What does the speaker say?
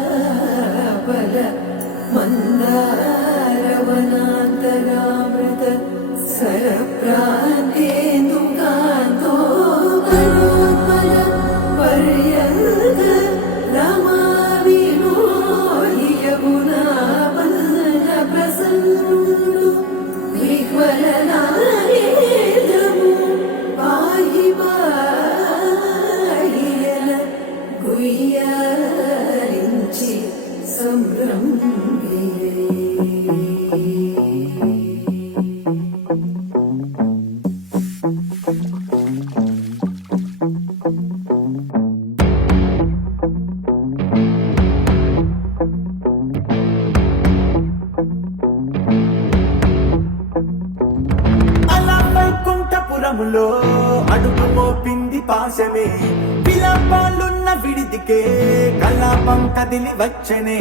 मधुम्बुदापद मन्दारवनान्तरामृत सरप्रान्तेन्दुकान्तो मनोन्मल पर्यन्त रमाविलोहि यमुनावदन प्रसन्नुडु विह्वलनारेन्द्रमु पाहि पाहियन गुह्यारिञ्चि संभ्रम्भिरे వైకుంఠపురములో అడుగు మోపింది పాశమే విలాపాలున్న విడిదికే కలాపం కదిలి వచ్చనే